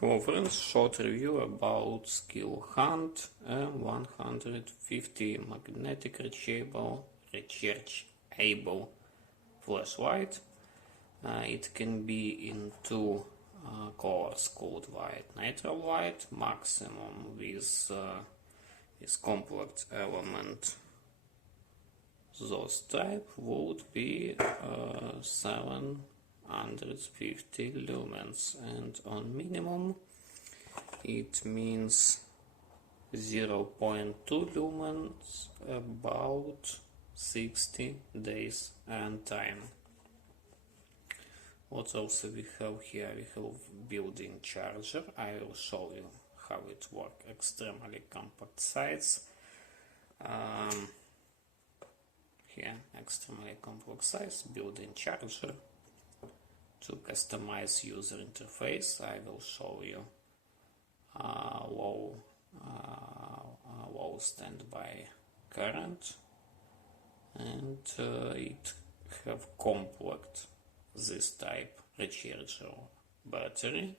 Hello friends, short review about Skilhunt M150 magnetic rechargeable flashlight. It can be in two colors called white natural light, maximum with complex element. Those type would be 750 lumens, and on minimum it means 0.2 lumens, about 60 days and time. What else we have here? We have built-in charger. I will show you how it works. Extremely compact size. Here, extremely complex size, built-in charger. To customize user interface, I will show you low standby current, and it have compact this type rechargeable battery,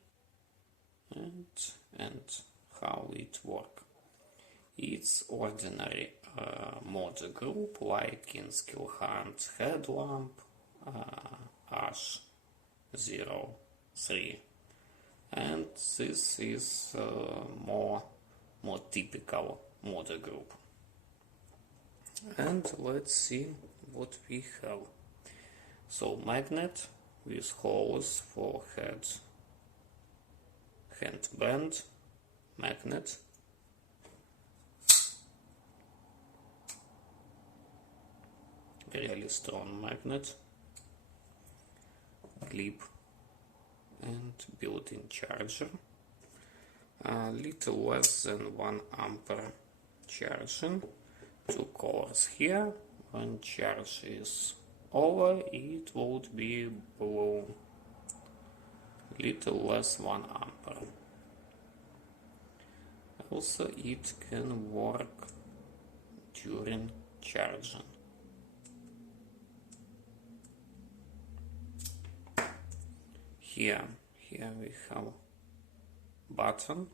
and how it work. It's ordinary motor group like in Skilhunt headlamp H03, and this is more typical motor group. And let's see what we have. So magnet with holes for hand band magnet. Really strong magnet, clip, and built-in charger. Little less than 1 ampere charging. Two colors here. When charge is over, it would be blue. Little less 1 ampere. Also, it can work during charging. Here we have button.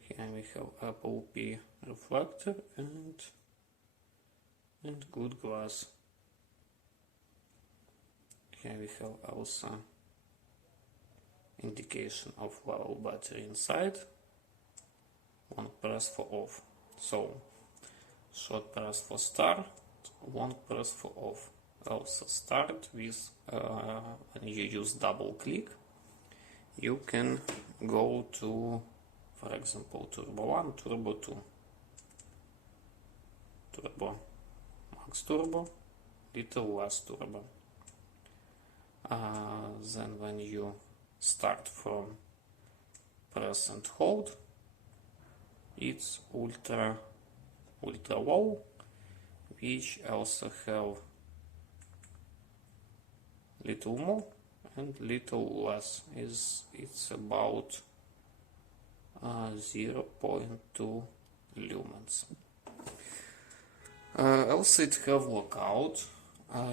Here we have Apple P reflector and good glass. Here we have also indication of level battery inside. One press for off. So short press for start, long press for off. Also start with when you use double click, you can go to, for example, turbo 1, turbo 2, turbo, max turbo, little less turbo. Then when you start from press and hold, it's ultra low, which also have little more and little less. It's about 0.2 lumens. Also it have lockout.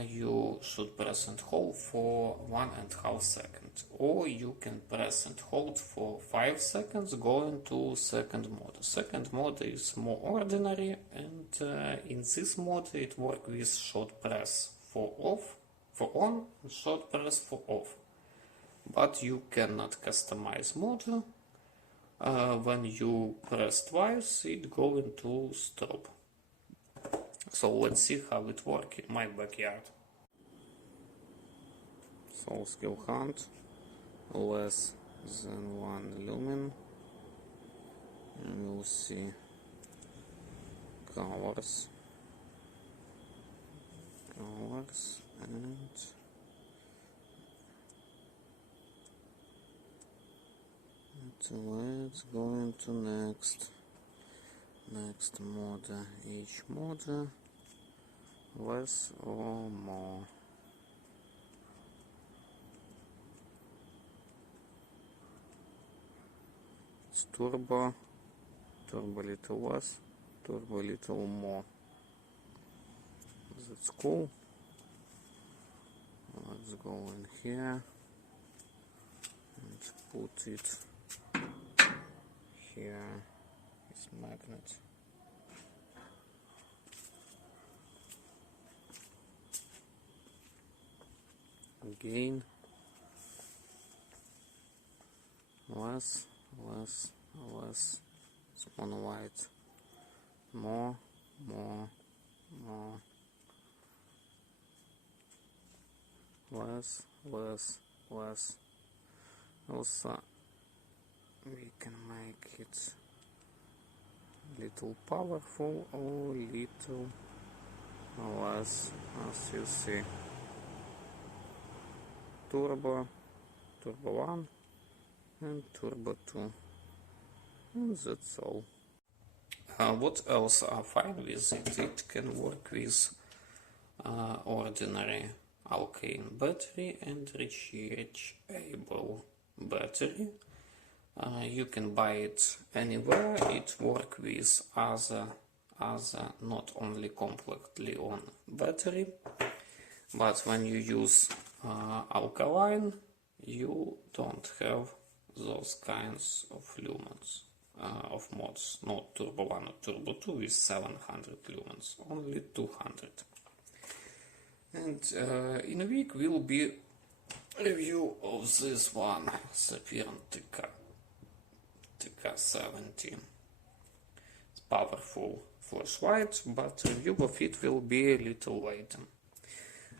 You should press and hold for 1.5 seconds, or you can press and hold for 5 seconds going to second mode. Second mode is more ordinary, and in this mode it works with short press for on and short press for off, but you cannot customize mode. When you press twice, it going to stop. So let's see how it works in my backyard. So Skilhunt, less than 1 lumen, and you'll see colors, and let's go into next mode. Each mode less or more. It's turbo little less, turbo little more. That's cool. Let's go in here. and put it here. This magnet. Again, less, small white, more, less. Also, we can make it little powerful or little less, as you see. Turbo 1 and Turbo 2, and that's all. What else I find with it? It can work with ordinary alkane battery and rechargeable battery. You can buy it anywhere. It works with other not only completely on battery, but when you use alkaline, you don't have those kinds of lumens, of mods, not Turbo 1 or Turbo 2 with 700 lumens, only 200. And in a week will be review of this one, Skilhunt TK70. It's powerful flashlight, but review of it will be a little later.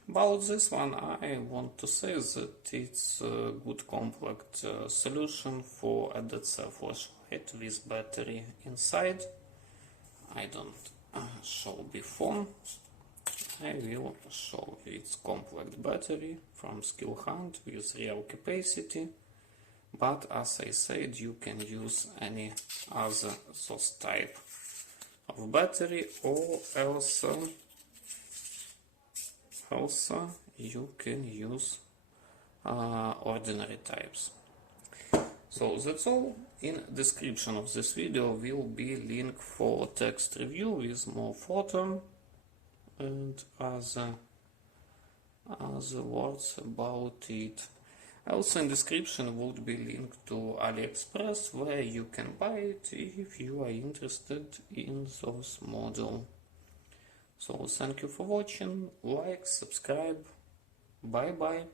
About this one, I want to say that it's a good compact solution for EDC flashlight with battery inside. I don't show before. I will show its compact battery from Skilhunt with real capacity. But as I said, you can use any other source type of battery, or also you can use ordinary types. So that's all. In description of this video will be link for text review with more photo and other words about it. Also in description would be link to AliExpress, where you can buy it if you are interested in those models. So thank you for watching, like, subscribe, bye bye.